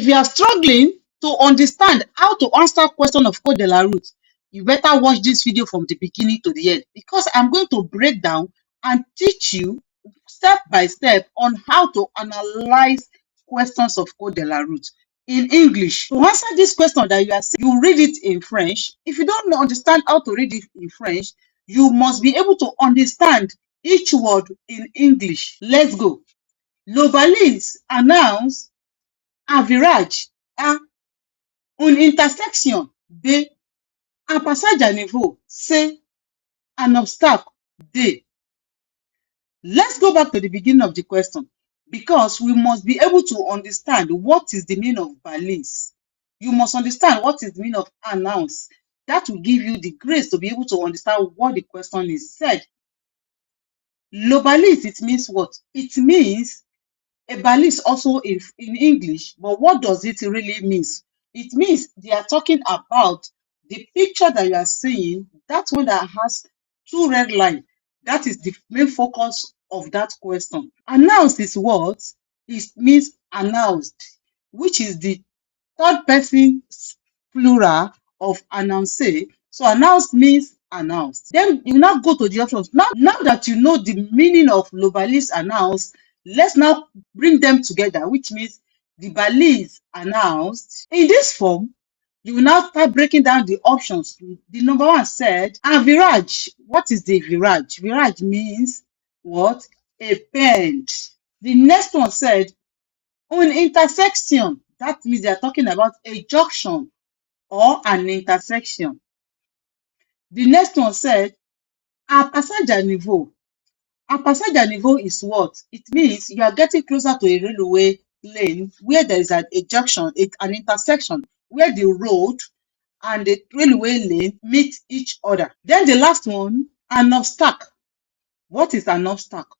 If you are struggling to understand how to answer question of code de la route, you better watch this video from the beginning to the end, because I'm going to break down and teach you step by step on how to analyze questions of code de la route in English. To answer this question that you are saying, you read it in French. If you don't understand how to read it in French, you must be able to understand each word in English. Let's go. Le balise annonce un virage A, une intersection B, un passage à niveau C, un obstacle D. Let's go back to the beginning of the question, because we must be able to understand what is the meaning of balise. You must understand what is the meaning of announce. That will give you the grace to be able to understand what the question is said. Le balise, it means what? It means a balise also in English, but what does it really mean? It means they are talking about the picture that you are seeing, that one that has two red lines. That is the main focus of that question. Announced is what? It means announced, which is the third person plural of announce. So announced means announced. Then you now go to the options. Now that you know the meaning of le balise announced, let's now bring them together, which means the balise announced. In this form, you will now start breaking down the options. The number one said, a virage. What is the virage? Virage means what? A bend. The next one said, an intersection. That means they are talking about a junction or an intersection. The next one said, a passage à niveau. A passage à niveau is what? It means you are getting closer to a railway lane where there is a junction, an intersection, where the road and the railway lane meet each other. Then the last one, an obstacle. What is an obstacle?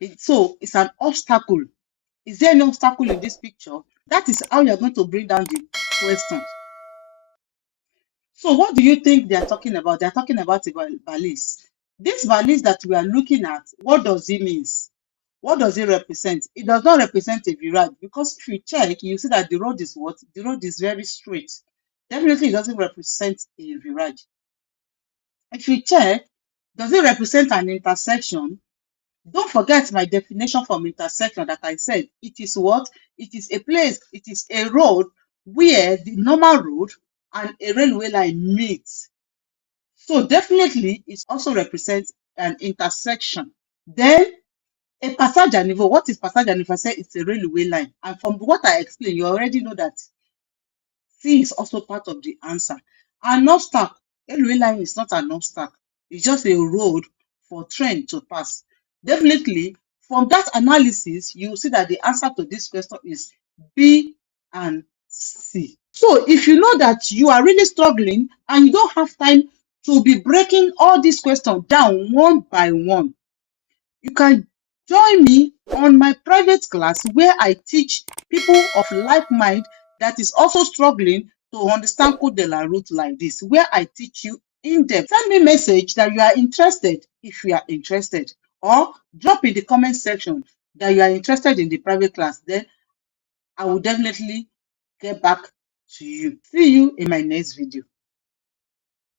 It's an obstacle. Is there any obstacle in this picture? That is how you're going to bring down the questions. So what do you think they are talking about? They are talking about a balise. This balise that we are looking at, what does it mean? What does it represent? It does not represent a virage, because if you check, you see that the road is what? The road is very straight. Definitely, it doesn't represent a virage. If you check, does it represent an intersection? Don't forget my definition from intersection that I said. It is what? It is a place, it is a road where the normal road and a railway line meet. So definitely, it also represents an intersection. Then, a passage à niveau. What is passage à niveau? I said it's a railway line. And from what I explained, you already know that C is also part of the answer. An obstacle. Railway line is not an obstacle. It's just a road for train to pass. Definitely, from that analysis, you will see that the answer to this question is B and C. So if you know that you are really struggling and you don't have time to be breaking all these questions down one by one, you can join me on my private class where I teach people of like mind that is also struggling to understand code de la route like this, where I teach you in depth. Send me a message that you are interested if you are interested, or drop in the comment section that you are interested in the private class. Then I will definitely get back to you. See you in my next video.